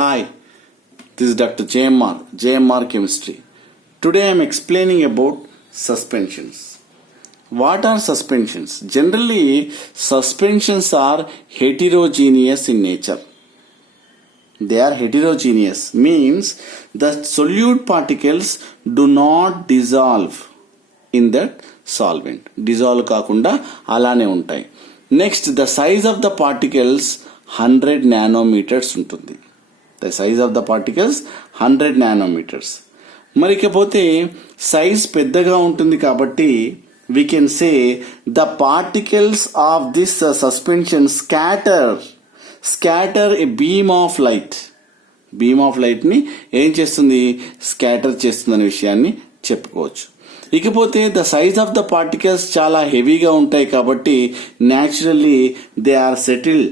Hi, this is Dr. JMR Chemistry. Today I am explaining about suspensions. What are suspensions? Generally, suspensions are heterogeneous in nature. They are heterogeneous, means the solute particles do not dissolve in that solvent. Dissolve కాకుండా అలానే ఉంటాయి. Next, the size of the particles 100 nanometers ఉంటుంది. The size of the particles 100 nanometers. మరి ఇకపోతే size పెద్దగా ఉంటుంది కాబట్టి we can say the particles of this suspension scatter a beam of light. Beam of light ని ఏం చేస్తుంది? స్కాటర్ చేస్తుంది అనే విషయాన్ని చెప్పుకోవచ్చు. ఇకపోతే the size of the particles చాలా హెవీగా ఉంటాయి కాబట్టి naturally they are settle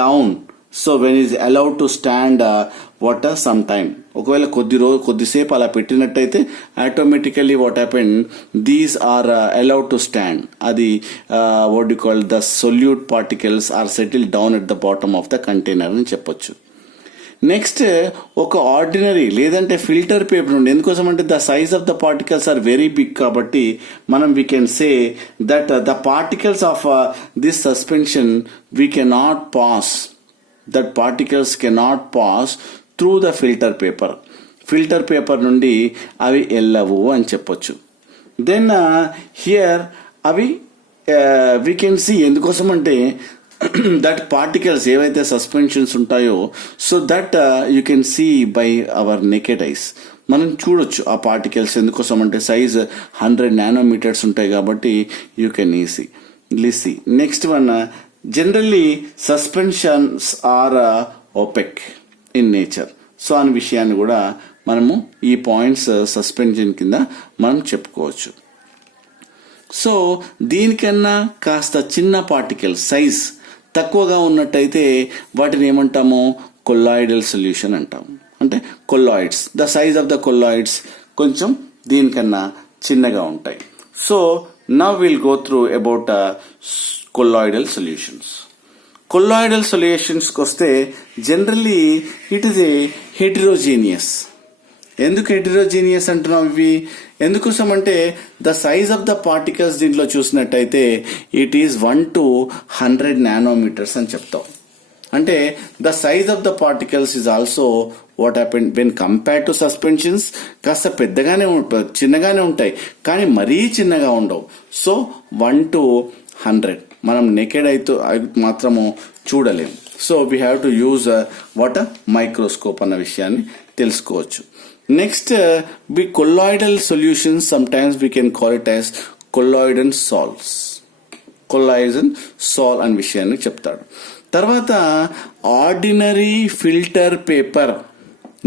down. So when is allowed to stand water some time. ఒకవేళ కొద్దిసేపు అలా పెట్టినట్టయితే automatically what happen, these are allowed to stand. అది what you call the solute particles are settle down at the bottom of the container అని చెప్పొచ్చు. Next, ఒక ordinary లేదంటే filter paper ఉండి, ఎందుకోసం అంటే the size of the particles are very big కాబట్టి మనం we can say that the particles of this suspension we cannot pass. That particles cannot pass through the filter paper. Filter paper నుండి అవి వెళ్ళవు అని చెప్పొచ్చు. దెన్ హియర్ అవి we can see, ఎందుకోసం అంటే దట్ పార్టికల్స్ ఏవైతే సస్పెన్షన్స్ ఉంటాయో, so that you can see by our naked eyes. మనం చూడొచ్చు ఆ పార్టికల్స్, ఎందుకోసం అంటే సైజ్ 100 nanometers ఉంటాయి కాబట్టి you can easily see. Next one, generally suspensions are opaque in nature. So అనే విషయాన్ని కూడా మనము ఈ పాయింట్స్ సస్పెన్షన్ కింద మనం చెప్పుకోవచ్చు. సో దీనికన్నా కాస్త చిన్న పార్టికల్స్ సైజ్ తక్కువగా ఉన్నట్టయితే వాటిని ఏమంటాము? కొల్లాయిడల్ సొల్యూషన్ అంటాము. అంటే colloids, the size of the colloids కొంచెం దీనికన్నా చిన్నగా ఉంటాయి. So now will go through about colloidal solutions. కొల్లాయిడల్ సొల్యూషన్స్కి వస్తే generally it is a heterogeneous. ఎందుకు హెటరోజీనియస్ అంటున్నాం ఇవి? ఎందుకోసం అంటే the size of the particles దీంట్లో చూసినట్టయితే ఇట్ ఈస్ 1 to 100 nanometers అని చెప్తాం. అంటే the size of the particles is also what happen when compared to suspensions. కాస్త పెద్దగానే చిన్నగానే ఉంటాయి కానీ మరీ చిన్నగా ఉండవు. సో 1 to 100 మనం నెకెడ్ అయితే మాత్రము చూడలేము. So we have to use what microscope అన్న విషయాన్ని తెలుసుకోవచ్చు. Next, we colloidal solutions sometimes we can call it as colloidal salts. Colloidal sol అనే విషయాన్ని చెప్తాడు. తర్వాత ఆర్డినరీ ఫిల్టర్ పేపర్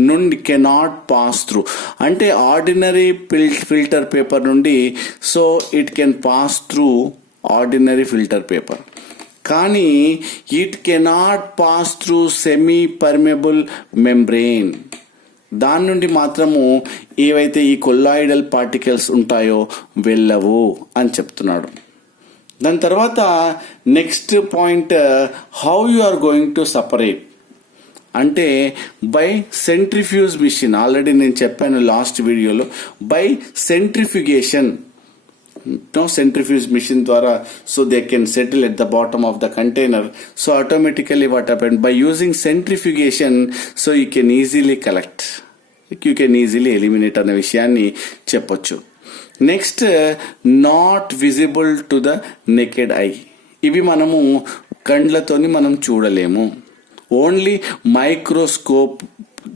నుండి కెనాట్ పాస్ త్రూ. అంటే ఆర్డినరీ ఫిల్టర్ పేపర్ నుండి so it can pass through ordinary filter paper, కానీ it cannot pass through semi permeable membrane. దాని నుండి మాత్రము ఏవైతే ఈ కొల్లాయిడల్ పార్టికల్స్ ఉంటాయో వెళ్ళవు అని చెప్తున్నాడు. దాని తర్వాత next point, how you are going to separate అంటే బై సెంట్రిఫ్యూజ్ మిషన్. ఆల్రెడీ నేను చెప్పాను లాస్ట్ వీడియోలో, బై సెంట్రిఫ్యూగేషన్. సెంట్రిఫ్యూజ్ మిషన్ ద్వారా so they can settle at the bottom of the container. So automatically what happen, by using centrifugation so you can easily collect, you can easily eliminate అనే విషయాన్ని చెప్పొచ్చు. Next, not visible to the naked eye. ఇవి మనము కండ్లతోని మనం చూడలేము, only microscope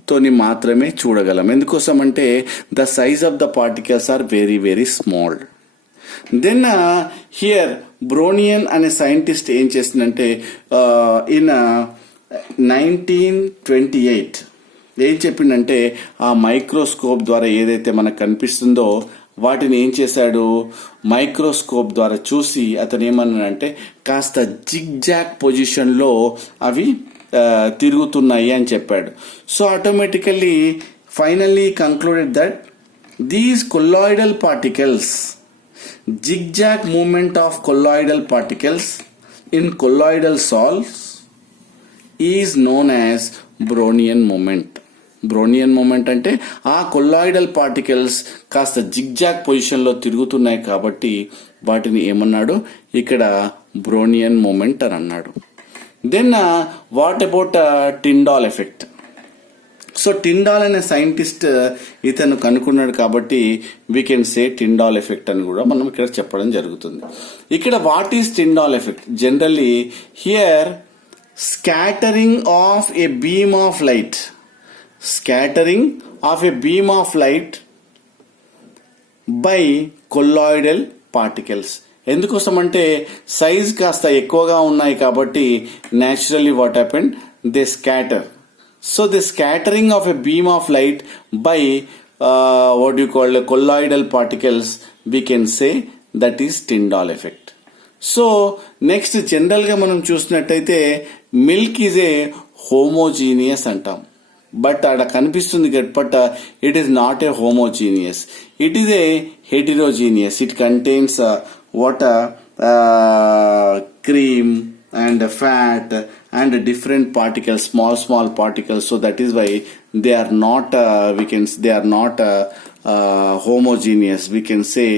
తోని మాత్రమే చూడగలం. ఎందుకోసం అంటే the size of the particles are very very small. Then here Brownian అనే సైంటిస్ట్ ఏం చేసిందంటే ఇన్ 1928 ఏం చెప్పిందంటే ఆ మైక్రోస్కోప్ ద్వారా ఏదైతే మనకు కనిపిస్తుందో వాటిని ఏం చేశాడు, మైక్రోస్కోప్ ద్వారా చూసి అతను ఏమన్నాడంటే కాస్త జిగ్జాగ్ పొజిషన్లో అవి తిరుగుతున్నాయి అని చెప్పాడు. So automatically finally concluded that these colloidal particles, zigzag movement of colloidal particles in colloidal salts is known as Brownian movement. Brownian movement అంటే ఆ కొల్లాయిడల్ పార్టికల్స్ కాస్త జిగ్జాగ్ పొజిషన్లో తిరుగుతున్నాయి కాబట్టి వాటిని ఏమన్నాడు ఇక్కడ బ్రోనియన్ మూమెంట్ అని అన్నాడు. Then what about Tyndall effect. So Tyndall అనే సైంటిస్ట్ ఇతను కనుక్కున్నాడు కాబట్టి we can say Tyndall effect అని కూడా మనం ఇక్కడ చెప్పడం జరుగుతుంది. ఇక్కడ what is Tyndall effect? Generally here scattering of a beam of light, scattering of a beam of light by colloidal particles. ఎందుకోసం అంటే సైజ్ కాస్త ఎక్కువగా ఉన్నాయి కాబట్టి naturally what happened, they scatter. So the scattering of a beam of light by what you call colloidal particles, we can say that is Tyndall effect. So next జనరల్గా మనం చూసినట్టయితే milk is a homogeneous అంటాం. But అక్కడ కనిపిస్తుంది but it is not a homogeneous, it is A heterogeneous. It contains water, cream and fat and different particles, small particles. So that is why they are not homogeneous. We can say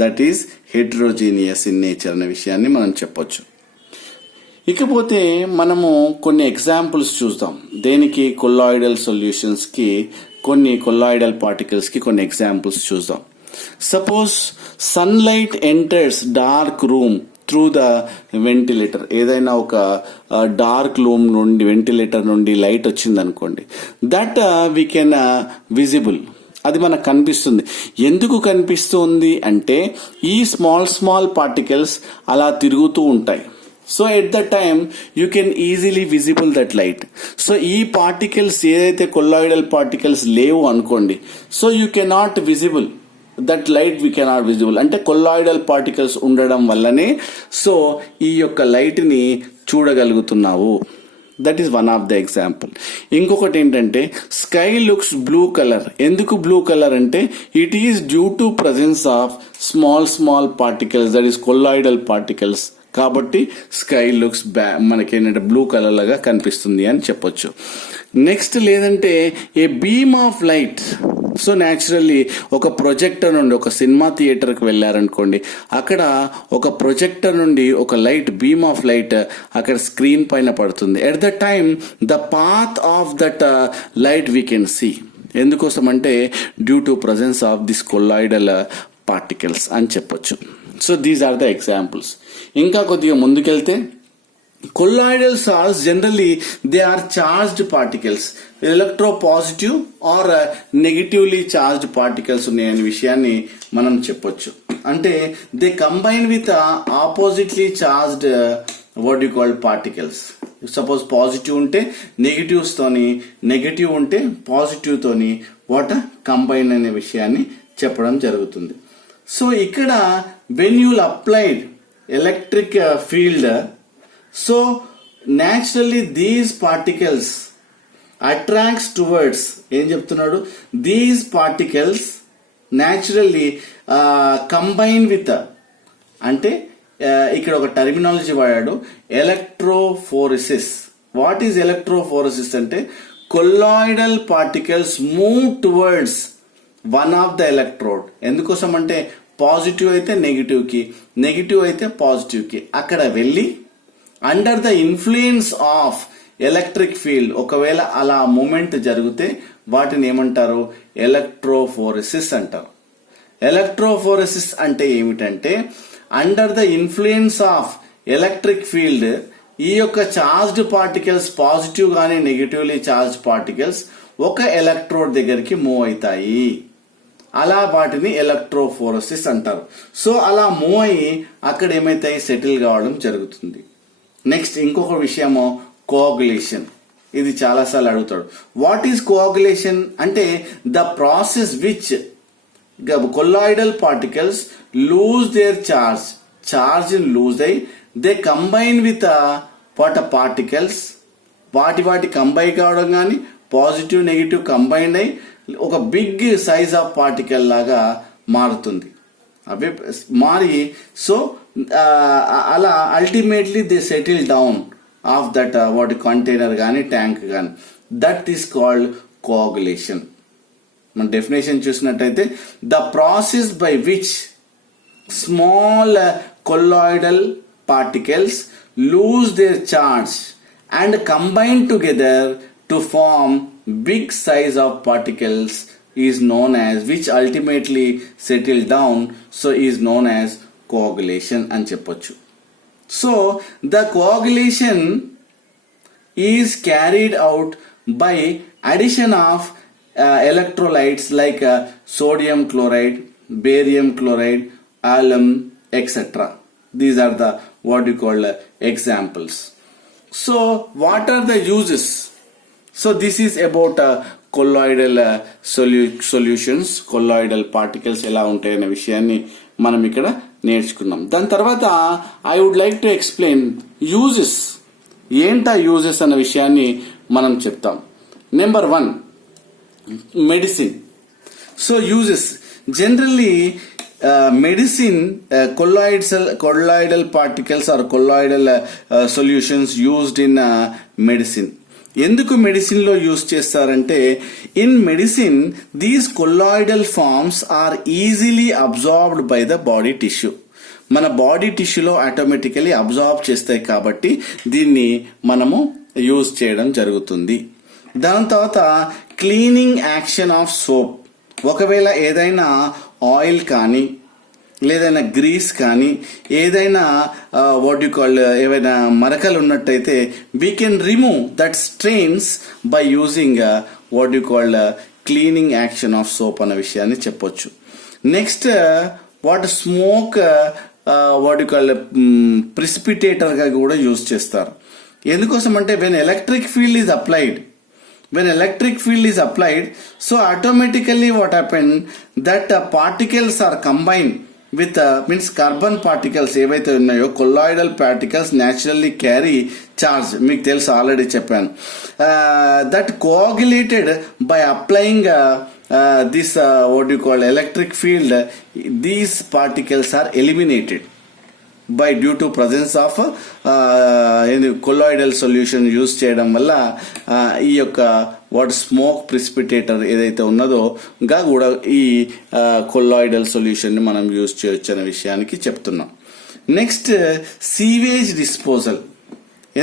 that is heterogeneous in nature అనే విషయాన్ని మనం చెప్పొచ్చు. ఇకపోతే మనము కొన్ని examples చూద్దాం. దేనికి? Colloidal సొల్యూషన్స్కి, కొన్ని కొల్లాయిడల్ పార్టికల్స్కి కొన్ని ఎగ్జాంపుల్స్ చూద్దాం. Suppose sunlight enters dark room through the ventilator. ఏదైనా ఒక డార్క్ రూమ్ నుండి, వెంటిలేటర్ నుండి లైట్ వచ్చింది అనుకోండి, దట్ వీ కెన్ విజిబుల్, అది మనకు కనిపిస్తుంది. ఎందుకు కనిపిస్తుంది అంటే ఈ స్మాల్ పార్టికల్స్ అలా తిరుగుతూ ఉంటాయి. So at the time you can easily visible that light. So ఈ పార్టికల్స్ ఏదైతే కొల్లాయిడల్ పార్టికల్స్ లేవు అనుకోండి, so you cannot visible that light, we cannot visible అంటే కొల్లాయిడల్ పార్టికల్స్ ఉండడం వల్లనే సో ఈ యొక్క లైట్ని చూడగలుగుతున్నావు. That is one of the example. ఇంకొకటి ఏంటంటే స్కై లుక్స్ బ్లూ కలర్. ఎందుకు బ్లూ కలర్ అంటే it is due to presence of small particles, that is colloidal particles. కాబట్టి స్కై లుక్స్ మనకేంటంటే బ్లూ కలర్ లాగా కనిపిస్తుంది అని చెప్పొచ్చు. నెక్స్ట్ లేదంటే ఏ beam of light. So naturally ఒక ప్రొజెక్టర్ నుండి, ఒక సినిమా థియేటర్కి వెళ్ళారనుకోండి, అక్కడ ఒక ప్రొజెక్టర్ నుండి ఒక లైట్, బీమ్ ఆఫ్ లైట్ అక్కడ స్క్రీన్ పైన పడుతుంది. At the time the path of that light we can see. ఎందుకోసం అంటే due to presence of this colloidal particles అని చెప్పొచ్చు. So these are the examples. ఇంకా కొద్దిగా ముందుకెళ్తే colloidal salts generally they are charged particles, electropositive or negatively charged particles ఉన్నాయనే విషయాన్ని మనం చెప్పొచ్చు. అంటే they combine with oppositely charged what you call particles. Suppose positive ఉంటే నెగిటివ్స్ తోని, నెగిటివ్ ఉంటే పాజిటివ్ తోని వాట్ కంబైన్ అనే విషయాన్ని చెప్పడం జరుగుతుంది. సో ఇక్కడ when you applied electric field, so naturally these particles attracts towards, ఏం చెప్తున్నాడు, these particles naturally combine with, అంటే ఇక్కడ ఒక టర్మినాలజీ వాడాడు, ఎలక్ట్రోఫోరెసిస్. వాట్ ఈజ్ ఎలక్ట్రోఫోరెసిస్ అంటే colloidal particles move towards one of the electrode. ఎందుకోసం అంటే పాజిటివ్ అయితే నెగిటివ్కి, నెగిటివ్ అయితే పాజిటివ్కి అక్కడ వెళ్ళి under the influence of electric field, ఒకవేళ అలా మూమెంట్ జరిగితే వాటిని ఏమంటారు, ఎలక్ట్రోఫోరెసిస్ అంటారు. ఎలక్ట్రోఫోరెసిస్ అంటే ఏమిటంటే under the influence of electric field ఈ యొక్క చార్జ్డ్ పార్టికల్స్, పాజిటివ్ గానీ నెగిటివ్లీ చార్జ్డ్ పార్టికల్స్ ఒక ఎలక్ట్రోడ్ దగ్గరికి మూవ్ అవుతాయి. అలా వాటిని ఎలక్ట్రోఫోరెసిస్ అంటారు. సో అలా మూవ్ అయ్యి అక్కడ ఏమైతాయి, సెటిల్ కావడం జరుగుతుంది. నెక్స్ట్ ఇంకొక విషయము కోఆగులేషన్. ఇది చాలాసార్లు అడుగుతాడు. వాట్ ఈస్ కోఆగులేషన్ అంటే the process which colloidal particles lose their charge lose అయ్యి they combine with what particles, వాటి కంబైన్ కావడం కానీ పాజిటివ్ నెగిటివ్ కంబైన్ అయ్యి ఒక బిగ్ సైజ్ ఆఫ్ పార్టికల్ లాగా మారుతుంది. అవి మారి సో అలా ultimately they settle down of that వాటి కంటైనర్ కానీ ట్యాంక్ కానీ. That is called coagulation. మన డెఫినేషన్ చూసినట్టయితే the process by which small colloidal particles lose their charge and combine together to form big size of particles is known as, which ultimately settle down, so is known as coagulation అని చెప్పొచ్చు. So the coagulation is carried out by addition of electrolytes like sodium chloride, barium chloride, alum, etc. These are the what you call examples. So what are the uses? So this is about colloidal solutions, colloidal particles ఎలా ఉంటాయనే విషయాన్ని మనం ఇక్కడ నేర్చుకున్నాం. దాని తర్వాత I would like to explain uses. ఏంటా uses అన్న విషయాన్ని మనం చెప్తాం. Number 1, medicine. So uses generally medicine, colloidal particles or colloidal solutions used in medicine. ఎందుకు మెడిసిన్ లో యూజ్ చేస్తారంటే in medicine these colloidal forms are easily absorbed by the body tissue. మన body టిష్యూలో ఆటోమేటికలీ అబ్జార్బ్ చేస్తాయి కాబట్టి దీన్ని మనము use చేయడం జరుగుతుంది. దాని తర్వాత క్లీనింగ్ యాక్షన్ ఆఫ్ సోప్. ఒకవేళ ఏదైనా ఆయిల్ కానీ లేదైనా గ్రీస్ కానీ ఏదైనా వాట్ యు కాల్ ఏవైనా మరకలు ఉన్నట్టయితే we can remove that stains by using what you call cleaning action of soap అన్న విషయాన్ని చెప్పొచ్చు. Next what smoke what you call precipitator గా కూడా యూజ్ చేస్తారు. ఎందుకోసం అంటే when electric field is applied, when electric field is applied, so automatically what happened that particles are combined with means carbon particles ఏవైతే ఉన్నాయో colloidal particles naturally carry charge. మీకు తెలుసు already చెప్పాను. that coagulated by applying this what you call electric field, these particles are eliminated by due to presence of colloidal solution use చేయడం వల్ల ఈ యొక్క what smoke ప్రిసిపిటేటర్ ఏదైతే ఉన్నదో గా కూడా ఈ కొల్లాయిడల్ సొల్యూషన్ ని మనం యూజ్ చేయొచ్చు అనే విషయానికి చెప్తున్నాం. Next sewage disposal.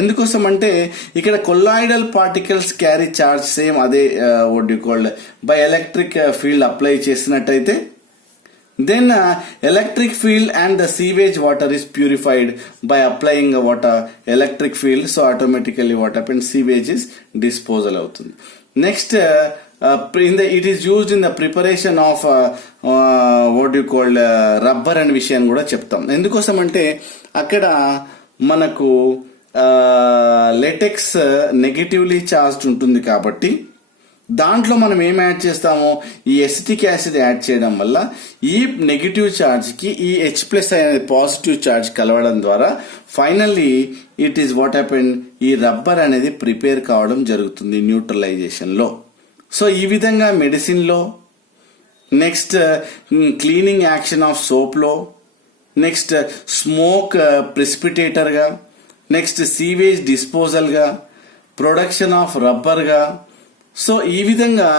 ఎందుకోసం అంటే ఇక్కడ colloidal particles carry charge same అదే what you called by electric field apply చేసినట్టయితే then electric field and the sewage water is purified by applying a water electric field, so automatically what happens, sewage is disposal avutundi. Next it is used in the preparation of what you call rubber and విషయాన్ని కూడా చెప్తాం. ఎందుకోసం అంటే అక్కడ మనకు latex negatively charged ఉంటుంది కాబట్టి దాంట్లో మనం ఏం యాడ్ చేస్తాము, ఈ ఎసిటిక్ యాసిడ్ యాడ్ చేయడం వల్ల ఈ నెగిటివ్ ఛార్జ్ కి ఈ H+ అనేది పాజిటివ్ ఛార్జ్ కలవడం ద్వారా finally it is what happen, ఈ రబ్బర్ అనేది ప్రిపేర్ కావడం జరుగుతుంది న్యూట్రలైజేషన్ లో. సో ఈ విధంగా మెడిసిన్ లో, next cleaning action of soap లో, నెక్స్ట్ స్మోక్ ప్రెసిపిటేటర్ గా, నెక్స్ట్ సీవేజ్ డిస్పోజల్ గా, ప్రొడక్షన్ ఆఫ్ రబ్బర్ గా. సో ఈ విధంగా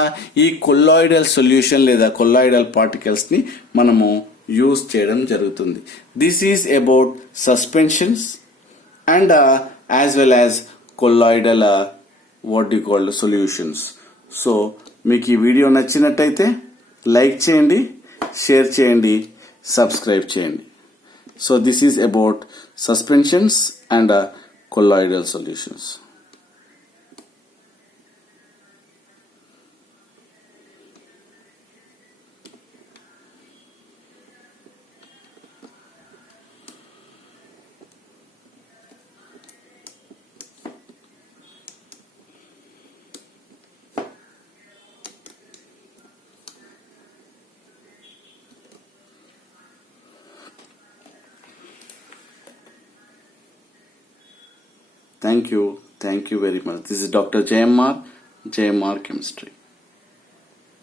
ఈ కొల్లాయిడల్ సొల్యూషన్ లేదా కొల్లాయిడల్ పార్టికల్స్ ని మనము యూజ్ చేయడం జరుగుతుంది. This is about suspensions and as well as colloidal what you called solutions. So మీకు ఈ వీడియో నచ్చినట్టయితే లైక్ చేయండి, షేర్ చేయండి, సబ్స్క్రైబ్ చేయండి. So this is about suspensions and colloidal solutions. Thank you very much. This is Dr. JMR Chemistry.